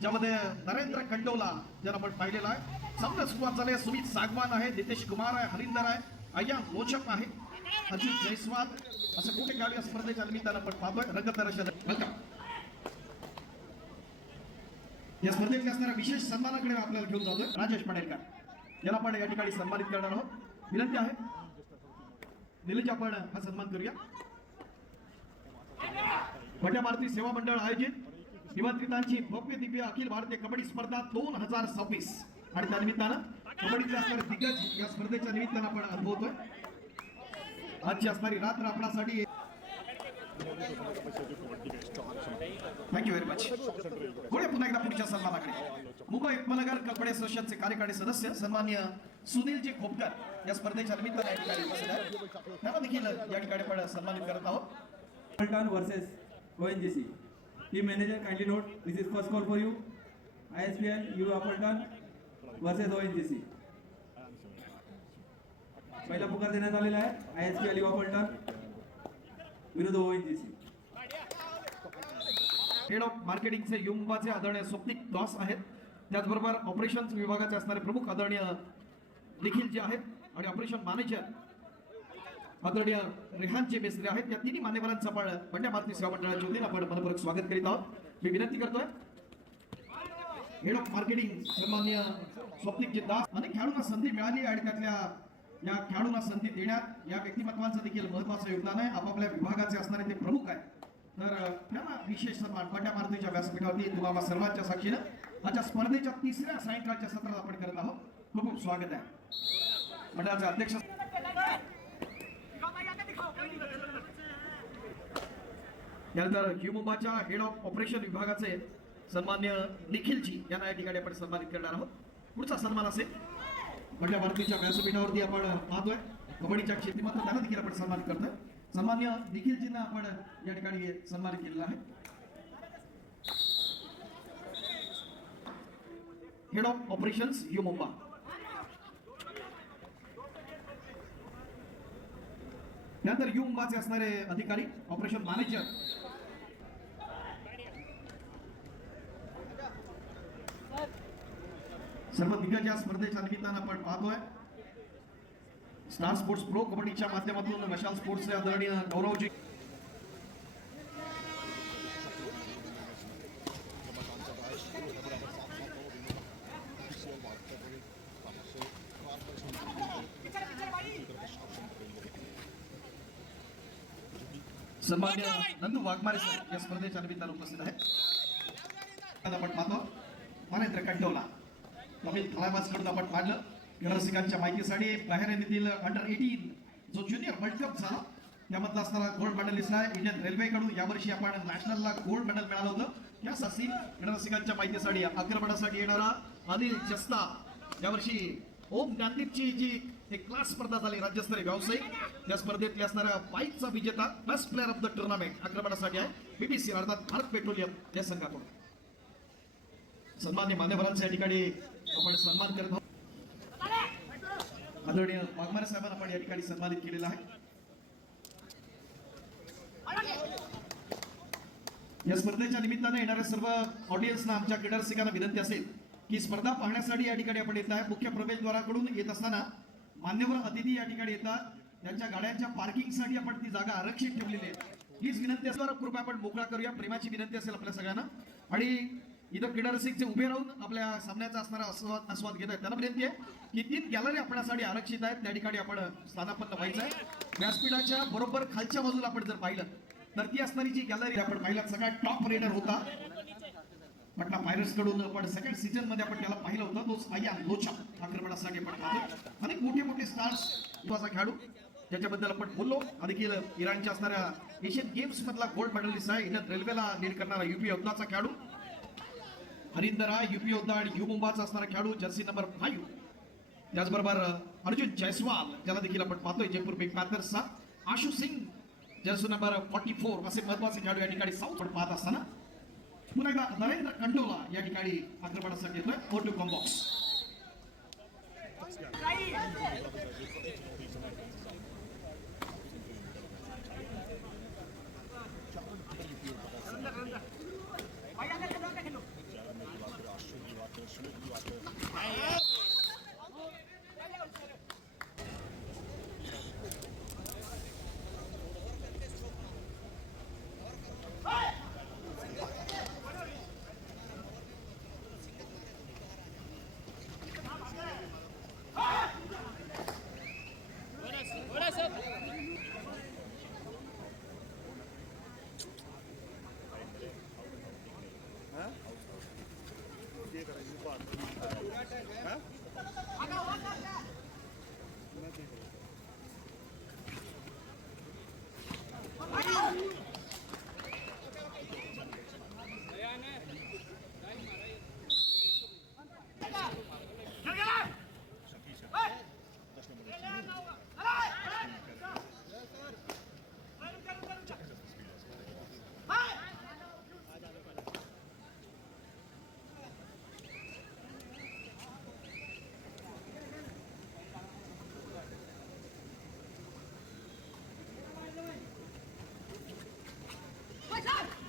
ज्यामध्ये नरेंद्र कंडोला ज्यांना आपण पाहिलेला आहे. सामना सुरुवात झाली आहे. सुमित सागवान आहे, नितेश कुमार आहे, हरिंदर आहे, अय्यान लोचक आहे, अजित जयस्वाल असं कुठे खेळाडू या स्पर्धेच्या निमित्तानं आपण पाहतोय. रंगतरशा वेलकम. या स्पर्धेतल्या असणाऱ्या विशेष सन्मानाकडे आपल्याला घेऊन जातोय. राजेश पडेलकर याला आपण या ठिकाणी सन्मानित करणार आहोत. विनंती आहे निलेश आपण हा सन्मान करूया. भट्या भारती सेवा मंडळ आयोजित निमंत्रितांची भव्य दिव्य अखिल भारतीय कबड्डी स्पर्धा 2026 आणि त्या निमित्तानं कबड्डीचे असणारे दिग्गज या स्पर्धेच्या निमित्तानं आपण अनुभवतोय. आजची असणारी रात्र आपल्यासाठी थँक्यू व्हेरी मच. पुढे पुन्हा एकदा पुढच्या सन्मानाकडे मुंबई उपनगर कबड्डी असोसिएशनचे कार्यकारी सदस्य सन्माननीय सुनीलजी खोपकर या स्पर्धेच्या निमित्ताने या ठिकाणी उपस्थित आहेत. त्यांना देखील या ठिकाणी आपण सन्मानित करत आहोत. Appleton versus ONGC. Team manager, kindly note, this is first call for you. ISPL, you Appleton versus ONGC. पहिला पुकार देण्यात आलेला आहे. ISPL, you Appleton विरुद्ध ONGC. हेड ऑफ मार्केटिंगचे युंबाचे आदरणीय स्वप्निक दास आहेत. त्याचबरोबर ऑपरेशन्स विभागाचे असणारे प्रमुख आदरणीय निखिल जे आहेत आणि ऑपरेशन मॅनेजर आदरणीय रेहानचे मेस्त्री आहेत. या तिन्ही मान्यवरांचं आपण भट्या भारती सेवा मंडळाच्या वतीने आपण मनपूर्वक स्वागत करीत आहोत. मी विनंती करतोय हेड ऑफ मार्केटिंग सन्माननीय स्वप्निकजी दास. अनेक खेळाडूंना संधी मिळाली आणि त्यातल्या या खेळाडूंना संधी देण्यात या व्यक्तिमत्वांचं देखील महत्वाचं योगदान आहे. आपापल्या विभागाचे असणारे ते प्रमुख आहेत. तर त्यांना विशेष सन्मान भट्या भारतीच्या व्यासपीठावरती तुम्हाला सर्वांच्या साक्षीनं आजच्या स्पर्धेच्या तिसऱ्या सायंकाळच्या सत्रात आपण करत आहोत. खूप खूप स्वागत आहे. मंडळाचे अध्यक्ष यानंतर युमुंबाच्या हेड ऑफ ऑपरेशन विभागाचे सन्मान्य निखिलजी यांना या ठिकाणी आपण सन्मानित करणार आहोत. पुढचा सन्मान असेल भट्या भारतीच्या व्यासपीठावरती आपण पाहतोय कबड्डीच्या क्षेत्री मात्र त्यांना देखील आपण सन्मानित करतोय. सन्मान्य निखिलजींना आपण या ठिकाणी सन्मानित केलेला आहे. Head of operations U Mumba. त्यानंतर युमुंबाचे असणारे अधिकारी ऑपरेशन मॅनेजर सर्व दिग्गज या स्पर्धेच्या निमित्तानं आपण पाहतोय. स्टार स्पोर्ट्स प्रो कबड्डीच्या माध्यमातून मशाल स्पोर्ट्सचे आदरणीय गौरवजी सन्मान्य नंदू वाघमारे सर या स्पर्धेच्या निमित्तानं उपस्थित आहेत. आपण पाहतो नरेंद्र कंडोला नवीन कलाबाजकडून आपण पाहिलं. रसिकांच्या माहितीसाठी बाहेर येथील अंडर 18 जो ज्युनियर वर्ल्ड कप झाला त्यामधला असणारा गोल्ड मेडलिस्ट आहे. इंडियन रेल्वेकडून यावर्षी आपण नॅशनलला गोल्ड मेडल मिळालं होतं. या सासी रसिकांच्या माहितीसाठी आक्रमणासाठी येणारा अनिल जस्ता यावर्षी ओम ज्ञानदीपची जी एक क्लास स्पर्धा झाली राज्यस्तरीय व्यावसायिक त्या स्पर्धेतल्या असणाऱ्या बाईकचा विजेता best player of the tournament आक्रमणासाठी आहे बीबीसी अर्थात भारत पेट्रोलियम या संघाकडून. सन्मान्य मान्यवरांच्या या ठिकाणी आपण सन्मान करत आहोत. आदरणीय वाघमारे साहेबांना आपण या ठिकाणी सन्मानित केलेला आहे. या स्पर्धेच्या निमित्ताने येणाऱ्या सर्व ऑडियन्सना आमच्या क्रीडा रसिकांना विनंती असेल की स्पर्धा पाहण्यासाठी या ठिकाणी आपण येत आहे. मुख्य प्रवेशद्वाराकडून येत असताना मान्यवर अतिथी या ठिकाणी येतात. त्यांच्या गाड्यांच्या पार्किंगसाठी आपण ती जागा आरक्षित ठेवलेली आहे. हीच विनंती असणार कृपया आपण मोकळा करूया. प्रेमाची विनंती असेल आपल्या सगळ्यांना. आणि इथं क्रीडा रसिक जे उभे राहून आपल्या सामन्याचा असणारा आस्वाद घेत आहेत त्यांना विनंती आहे की 3 गॅलरी आपल्यासाठी आरक्षित आहेत. त्या ठिकाणी आपण स्थानापन्न व्हायचं आहे. व्यासपीठाच्या बरोबर खालच्या बाजूला आपण जर पाहिलं तर ती असणारी जी गॅलरी आपण पाहिलं सगळ्यात टॉप रेडर होता पटना पायरट्स कडून आपण सेकंड सीझन मध्ये आपण त्याला पाहिलं होतं. तोच अय्यान लोचक आक्रमणासाठी आपण पाहतो. अनेक मोठे मोठे स्टार्स खेळाडू ज्याच्याबद्दल आपण बोललो. देखील इराणच्या असणाऱ्या एशियन गेम्स मधला गोल्ड मेडलिस्ट आहे. इंडियन रेल्वेला लीड करणारा युपी योद्धाचा खेळाडू हरिंदर आहे. युपी योद्धा आणि युमुंबाचा असणारा खेळाडू जर्सी नंबर 5. त्याचबरोबर अर्जुन जयस्वाल ज्याला देखील आपण पाहतोय जयपूर पिंक पॅथर्सचा. आशु सिंग जर्सी नंबर 44 असे महत्वाचे खेळाडू या ठिकाणी साऊथ पाहत असताना पुन्हा एकदा नरेंद्र कंडोला या ठिकाणी आक्रमणासाठी येतोय. ओ टू कॉम्बॉक्स.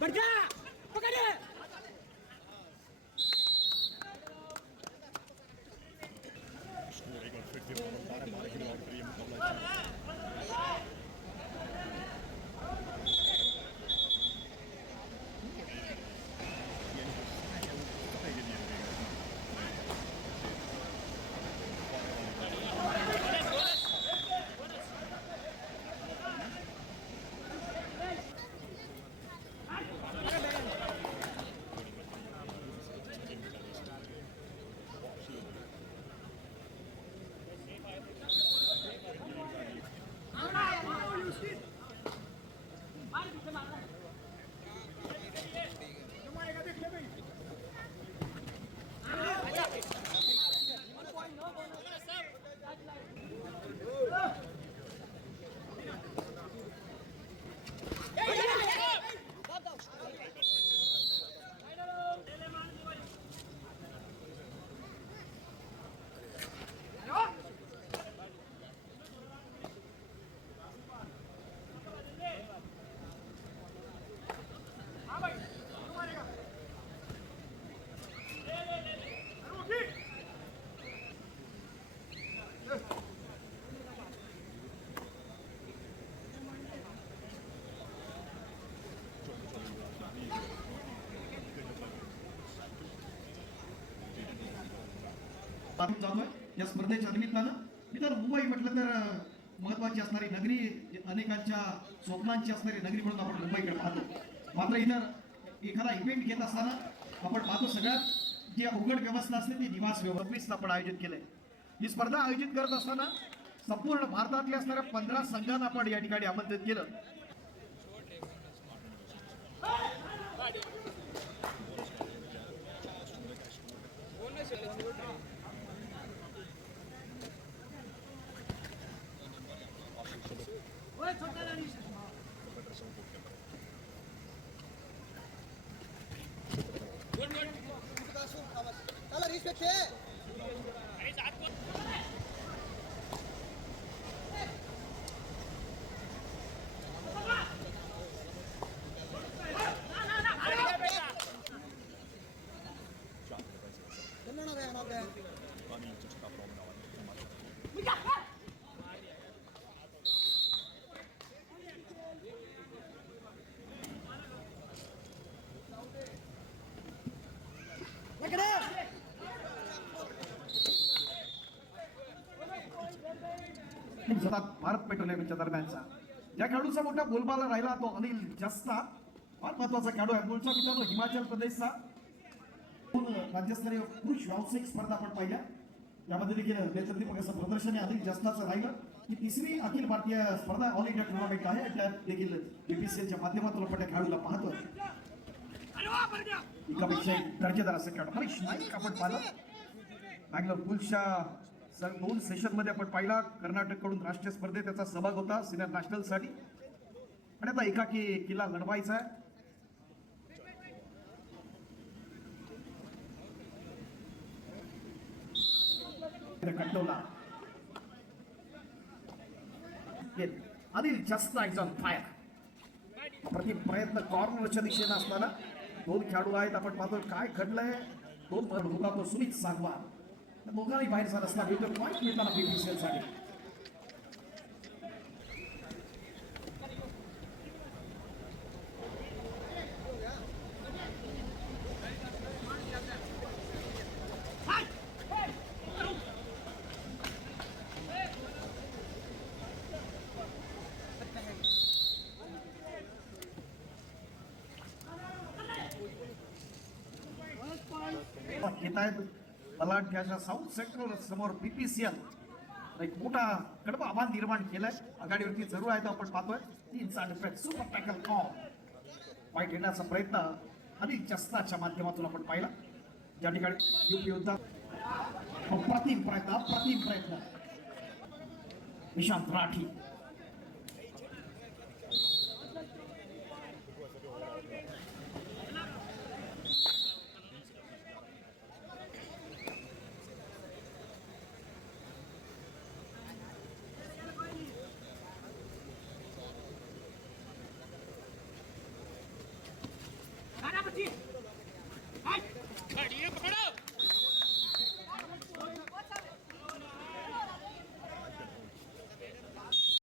बढ़ जा पकड़े आपण जातोय या स्पर्धेच्या निमित्तानं मित्रांनो मुंबई म्हटलं तर महत्वाची असणारी नगरी, अनेकांच्या स्वप्नांची असणारी नगरी म्हणून आपण मुंबईकडे पाहतो. मात्र इतर एखादा इव्हेंट घेत असताना आपण पाहतो सगळ्यात जी अवघड व्यवस्था असते ती निवास व्यवस्था आपण आयोजित केलंय. ही स्पर्धा आयोजित करत असताना संपूर्ण भारतातल्या असणाऱ्या 15 संघांना आपण या ठिकाणी आमंत्रित केलं. चला रिस्पेक्ट है सतत भारत पेट्रोलियमच्या दरम्यानचा ज्या खेळाडूचा मोठा बोलबाला राहिला तो अनिल जस्ता, फार महत्वाचा खेळाडू आहे. मूळचा मित्रांनो हिमाचल प्रदेशचा. राज्यस्तरीय पुरुष व्यावसायिक स्पर्धा आपण पाहिल्या, त्यामध्ये देखील नेतृत्व असं प्रदर्शन आहे अनिल जस्ताचं राहिलं. ही तिसरी अखिल भारतीय स्पर्धा ऑल इंडिया टुर्नामेंट आहे. त्यात देखील बीपीसीएलच्या माध्यमातून आपण त्या खेळाडूला पाहतो. एकापेक्षा एक दर्जेदार असं खेळाडू हरीश नाईक आपण पाहिलं. बँगलोर बुल्सच्या दोन सेशन मध्ये आपण पाहिला. कर्नाटक कडून राष्ट्रीय स्पर्धेत त्याचा सहभाग होता सिनियर नॅशनल साठी, आणि आता एकाकी किल्ला लढवायचा आहे. कंटोला Anil just is on fire. प्रति प्रयत्न कॉर्नरच्या दिशेने असताना दोन खेळाडू आहेत. आपण पाहतो काय घडलंय. दोन होता तो सुमित सागवान, दोघांनी बाहेर झाला असता पॉईंट मिळताना बीपीसीएल साठी. घेत आहेत बलाढ्याच्या साऊथ सेंट्रल समोर बीपीसीएल एक मोठा कडबा आव्हान निर्माण केलंय. आघाडीवरती जरूर आहे तो आपण पाहतोय. 3चा डिफेन्स सुपर टॅकल फाईट घेण्याचा प्रयत्न अनिल जस्ताच्या माध्यमातून आपण पाहिला. ज्या ठिकाणी युपी योद्धा अप्रतिम प्रयत्न निशांत राठी